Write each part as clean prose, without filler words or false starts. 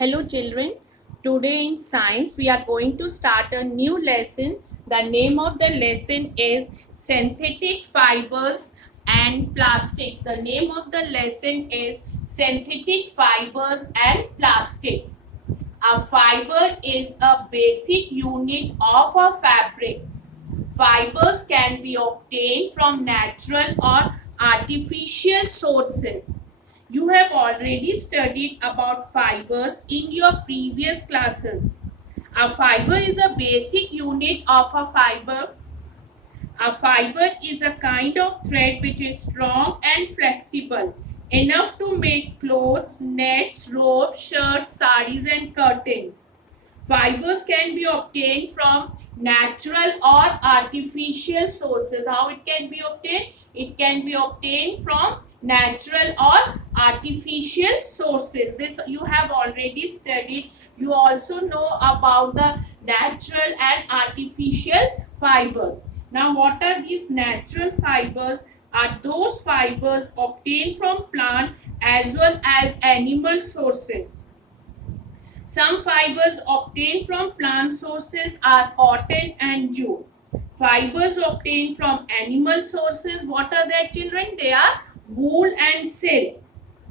Hello children, today in science we are going to start a new lesson. The name of the lesson is synthetic fibers and plastics. The name of the lesson is synthetic fibers and plastics. A fiber is a basic unit of a fabric. Fibers can be obtained from natural or artificial sources. You have already studied about fibers in your previous classes. A fiber is a basic unit of a fiber. A fiber is a kind of thread which is strong and flexible enough to make clothes, nets, ropes, shirts, saris and curtains. Fibers can be obtained from natural or artificial sources. How it can be obtained? It can be obtained from natural or artificial sources. This you have already studied. You also know about the natural and artificial fibers. Now, what are these natural fibers? Are those fibers obtained from plant as well as animal sources. Some fibers obtained from plant sources are cotton and jute. Fibers obtained from animal sources, what are their children? They are wool and silk.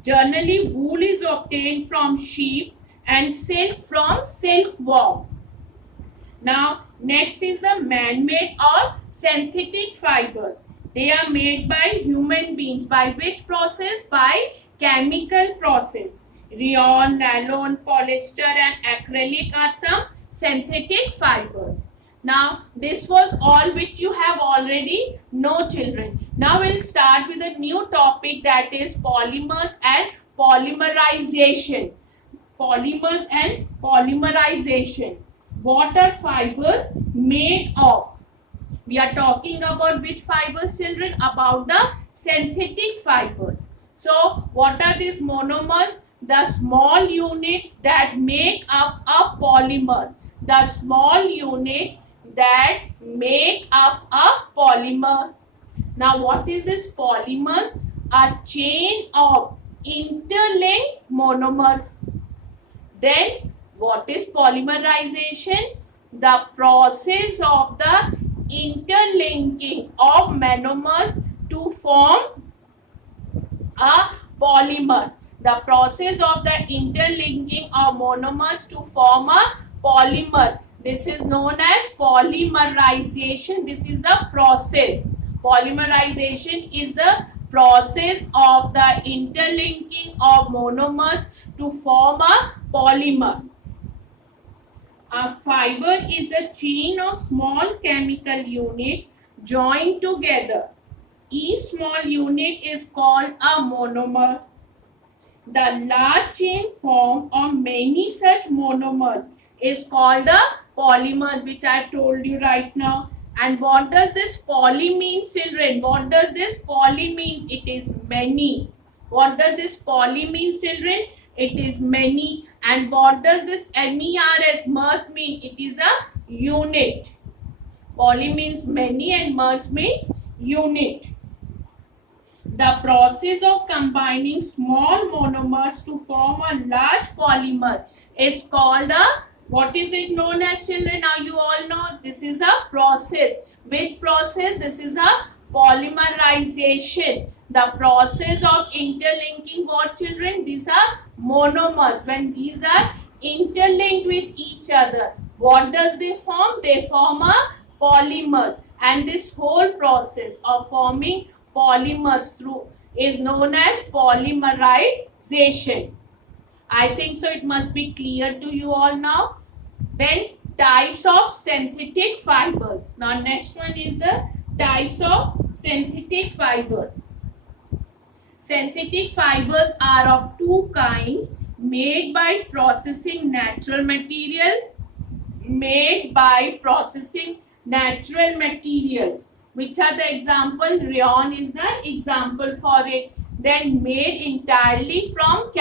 Generally, wool is obtained from sheep and silk from silkworm. Now, next is the man-made or synthetic fibers. They are made by human beings. By which process? By chemical process. Rayon, nylon, polyester and acrylic are some synthetic fibers. Now, this was all which you have already know, children. Now, we'll start with a new topic, that is polymers and polymerization. Polymers and polymerization. What are fibers made of? We are talking about which fibers, children? About the synthetic fibers. So, what are these monomers? The small units that make up a polymer. The small units that make up a polymer. Now, what is this polymers? A chain of interlinked monomers. Then, what is polymerization? The process of the interlinking of monomers to form a polymer. The process of the interlinking of monomers to form a polymer. This is known as polymerization. This is the process. Polymerization is the process of the interlinking of monomers to form a polymer. A fiber is a chain of small chemical units joined together. Each small unit is called a monomer. The large chain form of many such monomers is called a polymer, which I have told you right now. And what does this poly means, children? What does this poly means? It is many. What does this poly means, children? It is many. And what does this MERS, MERS mean? It is a unit. Poly means many and MERS means unit. The process of combining small monomers to form a large polymer is called a, what is it known as, children? Now you all know this is a process. Which process? This is a polymerization. The process of interlinking what, children? These are monomers. When these are interlinked with each other, what does they form? They form a polymers. And this whole process of forming polymers through is known as polymerization. I think so it must be clear to you all now. Then types of synthetic fibers. Now next one is the types of synthetic fibers. Synthetic fibers are of two kinds, made by processing natural material. Which are the example? Rayon is the example for it. Then made entirely from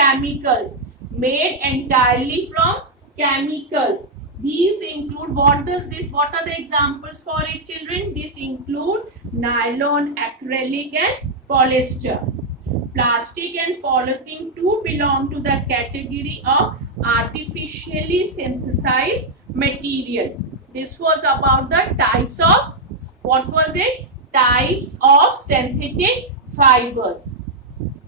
chemicals. These include, what are the examples for it, children? These include nylon, acrylic and polyester. plastic and polythene too belong to the category of artificially synthesized material. This was about the types of, what was it? Types of synthetic fibers.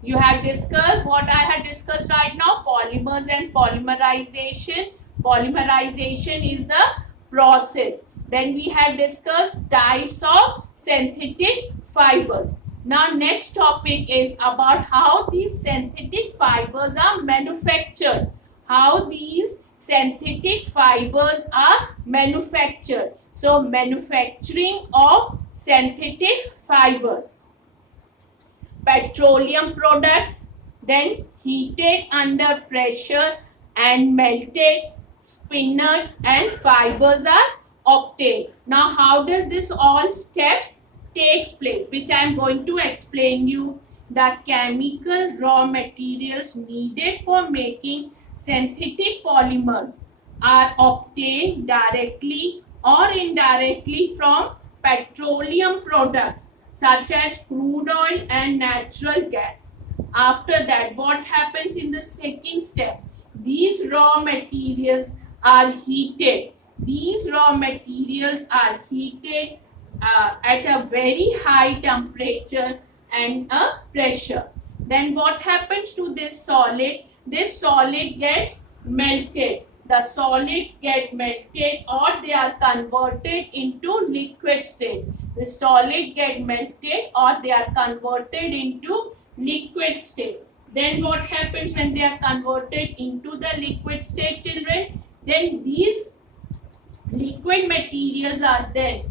You have discussed what I had discussed right now, polymers and polymerization. Polymerization is the process. Then we have discussed types of synthetic fibers. Now next topic is about how these synthetic fibers are manufactured. How these synthetic fibers are manufactured. So manufacturing of synthetic fibers. Petroleum products, then heated under pressure and melted spinners and fibers are obtained. Now how does this all steps takes place, which I am going to explain you. The chemical raw materials needed for making synthetic polymers are obtained directly or indirectly from petroleum products such as crude oil and natural gas. After that, what happens in the second step? These raw materials are heated. These raw materials are heated at a very high temperature and a pressure. Then what happens to this solid? This solid gets melted. The solids get melted or they are converted into liquid state. The solid get melted or they are converted into liquid state. Then what happens when they are converted into the liquid state, children? Then these liquid materials are then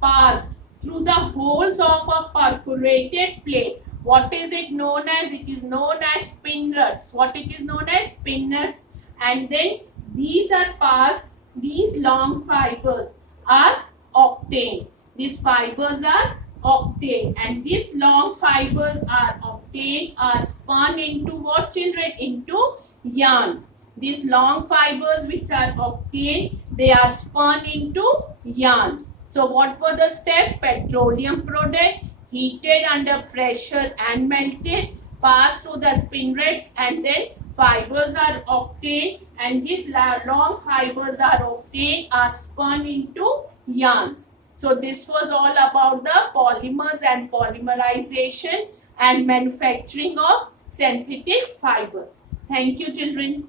passed through the holes of a perforated plate. What is it known as? It is known as spinnerets. What it is known as? Spinnerets. And then these are passed, these long fibers are obtained. These fibers are obtained, and these long fibers are obtained, are spun into what, children? Into yarns. These long fibers which are obtained, they are spun into yarns. So what were the steps? Petroleum product heated under pressure and melted, passed through the spinnerets, and then fibers are obtained, and these long fibers are obtained, are spun into yarns. So this was all about the polymers and polymerization and manufacturing of synthetic fibers. Thank you, children.